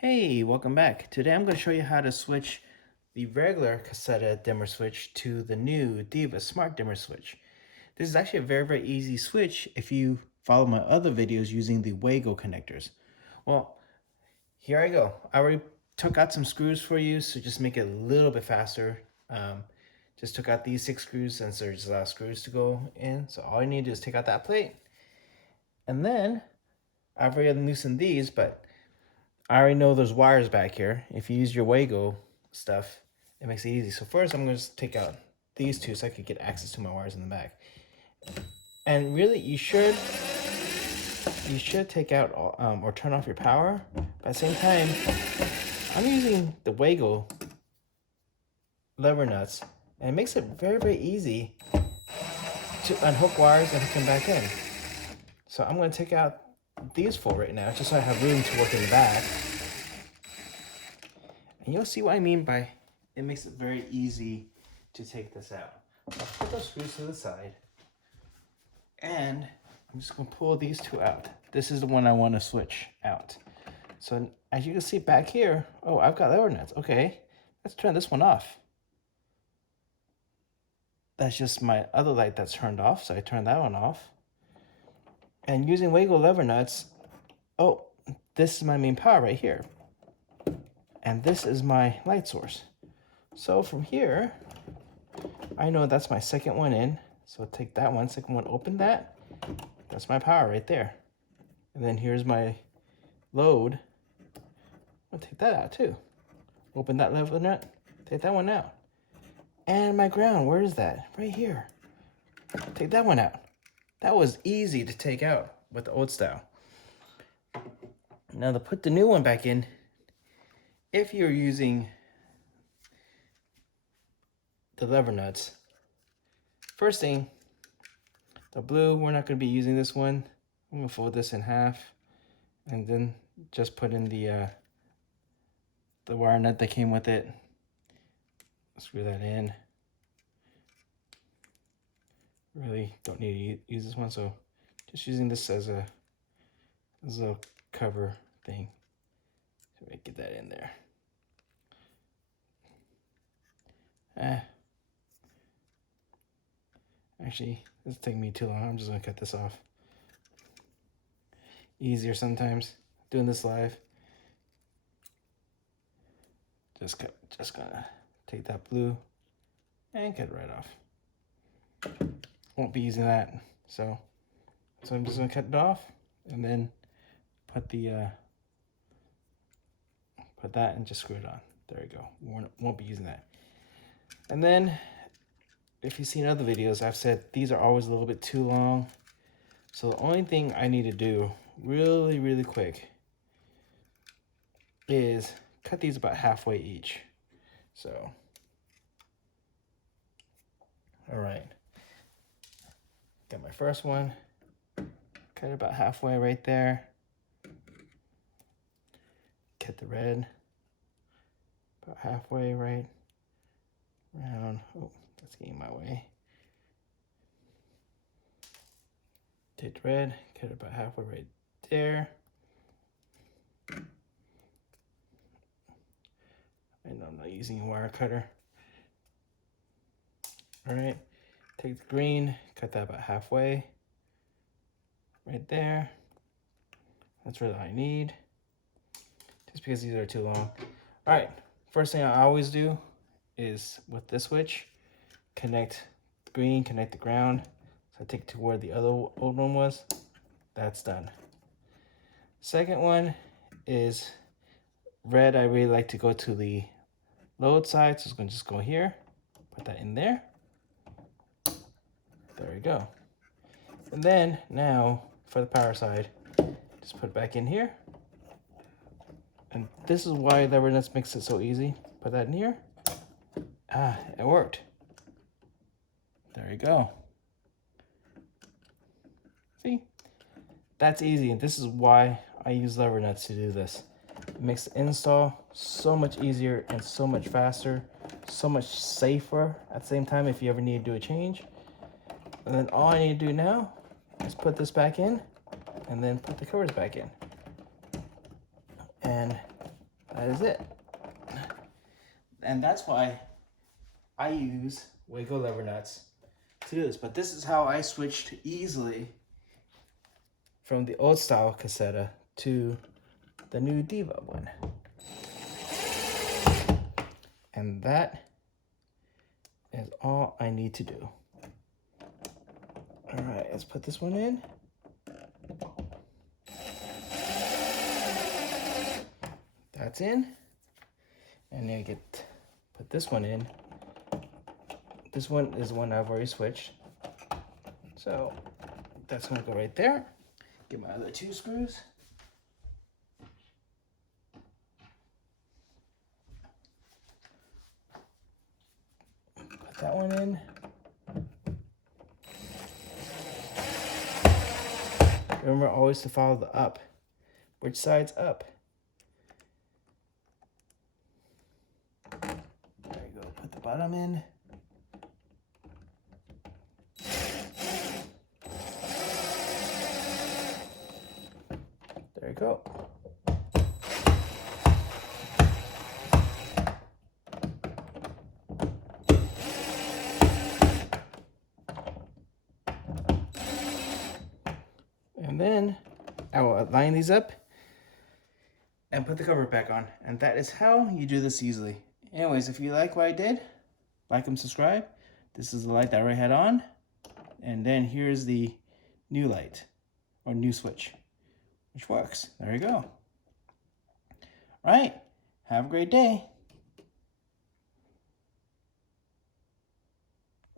Hey, welcome back. Today I'm going to show you how to switch the regular Caseta dimmer switch to the new Diva smart dimmer switch. This is actually a very easy switch if you follow my other videos using the Wago connectors. Well, here I go. I already took out some screws for you, so just make it a little bit faster. Just took out these 6 screws since there's a lot of screws to go in. So all you need to do is take out that plate. And then I've already loosened these, but I already know there's wires back here. If you use your Wago stuff, it makes it easy. So first I'm going to take out these two so I could get access to my wires in the back. And really, you should take out or turn off your power. But at the same time, I'm using the Wago lever nuts, and it makes it very easy to unhook wires and hook them back in. So I'm going to take out these 4 right now, just so I have room to work in the back. And you'll see what I mean by it makes it very easy to take this out. So I'll put those screws to the side, and I'm just going to pull these 2 out. This is the one I want to switch out. So as you can see back here, oh, I've got lever nuts. Okay, let's turn this one off. That's just my other light that's turned off, so I turned that one off. And using Wago lever nuts, oh, this is my main power right here. And this is my light source. So from here, I know that's my second one in. So take that one, second one, open that. That's my power right there. And then here's my load. I'll take that out too. Open that lever nut, take that one out. And my ground, where is that? Right here. Take that one out. That was easy to take out with the old style. Now to put the new one back in, if you're using the lever nuts, first thing, the blue, we're not going to be using this one. I'm going to fold this in half and then just put in the wire nut that came with it. Screw that in. Really don't need to use this one, so just using this as a cover thing. So we get that in there. Actually, this is taking me too long. I'm just gonna cut this off. Easier sometimes doing this live. Just gonna take that blue and cut it right off. Won't be using that, so I'm just gonna cut it off and then put the put that and just screw it on. There we go. Won't be using that. And then, if you've seen other videos, I've said these are always a little bit too long. So the only thing I need to do really quick is cut these about halfway each. So, all right. Got my first one. Cut it about halfway right there. Cut the red about halfway right around. Oh, that's getting my way. Take the red, cut it about halfway right there. I know I'm not using a wire cutter. All right, take the green, cut that about halfway right there. That's really all I need, just because these are too long. All right, first thing I always do is with this switch, connect the green, connect the ground. So I take it to where the other old one was. That's done. Second one is red. I really like to go to the load side, so it's going to just go here. Put that in there. There we go. And then now for the power side, just put it back in here. And this is why lever nuts makes it so easy. Put that in here. Ah, it worked. There you go. See? That's easy, and this is why I use lever nuts to do this. It makes the install so much easier and so much faster, so much safer at the same time if you ever need to do a change. And then all I need to do now is put this back in and then put the covers back in. And That is it. And that's why I use Wago lever nuts to do this. But this is how I switched easily from the old style Caseta to the new Diva one. And that is all I need to do. All right, let's put this one in. That's in. And then put this one in. This one is one I've already switched. So that's gonna go right there. Get my other 2 screws. Put that one in. Remember always to follow the up. Which side's up? There you go. Put the bottom in. There you go. And then I will line these up and put the cover back on. And that is how you do this easily. Anyways, if you like what I did, like and subscribe. This is the light that I already had on. And then here's the new light, or new switch, which works. There you go. All right, have a great day.